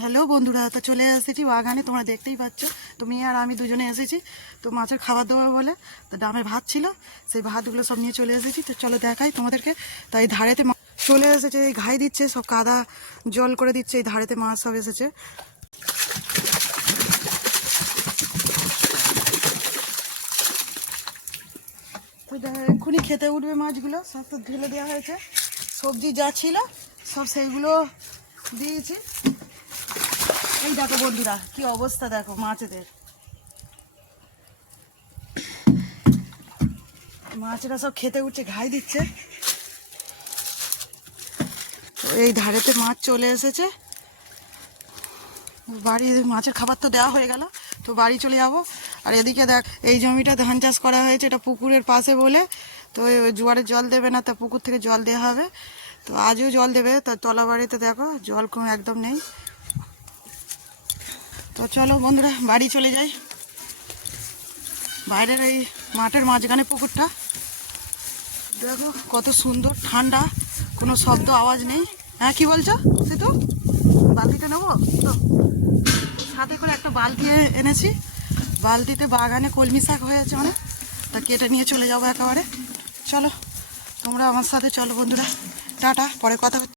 Hello বন্ধুরা, তো চলে এসেছি বাগানে। তোমরা দেখতেই পাচ্ছ, তো মেয়ে আর আমি দুজনে এসেছি তো মাছের খাবার দেওয়া বলে। তো ডামে ভাত ছিল, সেই ভাতগুলো সব নিয়ে চলে এসেছি। তো চলো দেখাই তোমাদেরকে। তাই ধারেতে চলে এসেছে, এই ঘাই দিচ্ছে, সব কাদা জল করে দিচ্ছে, এই ধারেতে মাছ সব এসেছে। তো এক্ষুনি খেতে উঠবে মাছগুলো, সব তো ঢেলে দেওয়া হয়েছে। সবজি যা ছিল সব সেইগুলো দিয়েছি। এই দেখো বন্ধুরা, কি অবস্থা দেখো মাছেদের। মাছেরা সব খেতে উঠছে, ঘাই দিচ্ছে। তো এই ধারেতে মাছ চলে এসেছে। বাড়ি মাছের খাবার তো দেওয়া হয়ে গেল, তো বাড়ি চলে যাব। আর এদিকে দেখ, এই জমিটা ধান চাষ করা হয়েছে, এটা পুকুরের পাশে বলে। তো জোয়ারের জল দেবে না, তা পুকুর থেকে জল দেওয়া হবে। তো আজও জল দেবে, তো তলা বাড়িতে দেখো জল কোনো একদম নেই। তো চলো বন্ধুরা, বাড়ি চলে যাই। বাইরের এই মাঠের মাঝখানে পুকুরটা দেখো, কত সুন্দর ঠান্ডা, কোনো শব্দ আওয়াজ নেই। হ্যাঁ, কি বলছো সেতু? বালতিটা নেবো তো, সাথে করে একটা বালতি এনেছি। বালতিতে বাগানে কলমি শাক হয়েছে অনেক, তা কেটে নিয়ে চলে যাবো একেবারে। চলো তোমরা আমার সাথে চলো বন্ধুরা, টাটা, পরে কথা হচ্ছে।